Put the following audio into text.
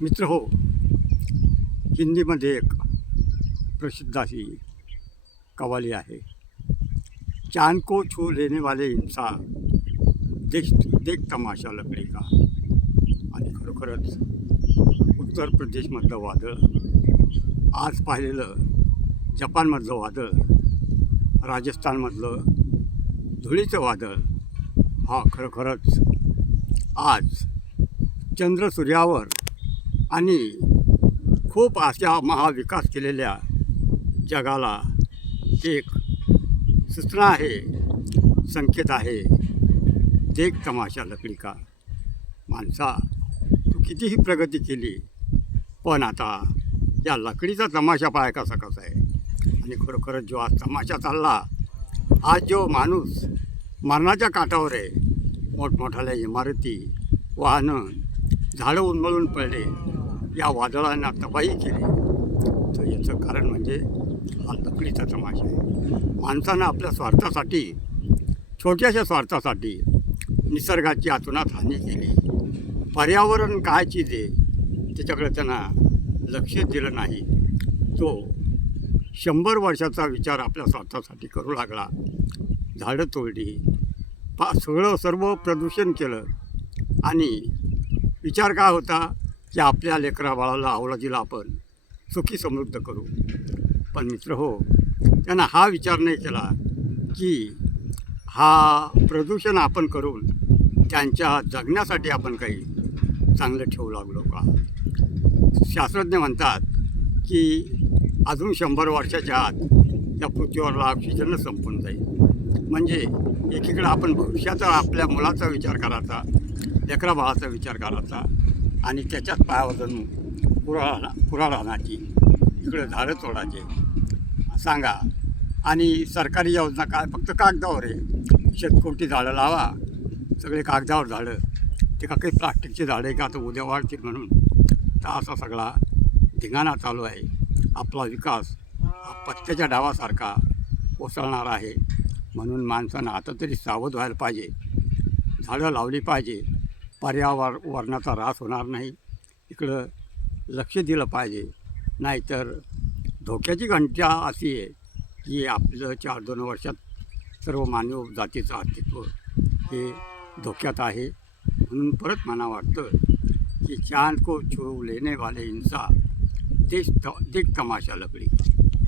मित्र हो, हिंदीमध्ये एक प्रसिद्ध अशी कव्वाली आहे, चांद को छू लेने वाले इंसान देख देख तमाशा लकडी का. आणि खरोखरच उत्तर प्रदेशमधलं वादळ, आज पाहिलेलं जपानमधलं वादळ, राजस्थानमधलं धुळीचं वादळ, हा खरोखरच आज चंद्र सूर्यावर आणि खूप अशा महाविकास केलेल्या जगाला एक सूचना आहे, संकेत आहे. देख तमाशा लकडी का. माणसा, तू कितीही प्रगती केली, पण आता या लकडीचा तमाशा पाय कसा कसा आहे. आणि खरोखरच जो आज तमाशा चालला, आज जो माणूस मरणाच्या काठावर आहे, मोठमोठ्याल्या इमारती, वाहनं, झाडं उन्मळून पडले, या वादळांना तबाही केली, तर याचं कारण म्हणजे हा लकडीचा तमाशा आहे. माणसानं आपल्या स्वार्थासाठी, छोट्याशा स्वार्थासाठी निसर्गाची अतोनात हानी केली. पर्यावरण काय चीज आहे त्याच्याकडे त्यांना लक्ष दिलं नाही. तो 100 वर्षाचा विचार आपल्या स्वार्थासाठी करू लागला. झाडं तोडली, सर्व प्रदूषण केलं. आणि विचार काय होता की आपल्या लेकरा बाळाला अवलादीला आपण सुखी समृद्ध करू. पण मित्र हो, त्यांना हा विचार नाही केला की हा प्रदूषण आपण करून त्यांच्या जगण्यासाठी आपण काही चांगलं ठेवू लागलो का. शास्त्रज्ञ म्हणतात की अजून 100 वर्षाच्या आत या पृथ्वीवरला ऑक्सिजनच संपून जाईल. म्हणजे एकीकडे आपण भविष्याचा, आपल्या मुलाचा विचार करायचा, लेकरा बाळाचा विचार करायचा, आणि त्याच्यात पायावर जणू कुऱ्हाड आणायची, इकडे झाडं तोडायचे. सांगा, आणि सरकारी योजना काय फक्त कागदावर आहे. शेतकोटी झाडं लावा, सगळे कागदावर झाडं, ते का काही प्लास्टिकचे झाडं आहे का आता उद्या वाढतील म्हणून. तर असा सगळा धिंगाणा चालू आहे. आपला विकास हा पत्त्याच्या डावासारखा कोसळणार आहे. म्हणून माणसानं आता तरी सावध व्हायला पाहिजे, झाडं लावली पाहिजे, पर्यावरणाचा ऱ्हास होणार नाही, इकडं लक्ष दिलं पाहिजे. नाहीतर धोक्याची घंटा अशी आहे की आपलं 4-2 वर्षात सर्व मानव जातीचं अस्तित्व हे धोक्यात आहे. म्हणून परत मला वाटतं की चांद को छू लेने वाले इंसान देख तमाशा लकडी.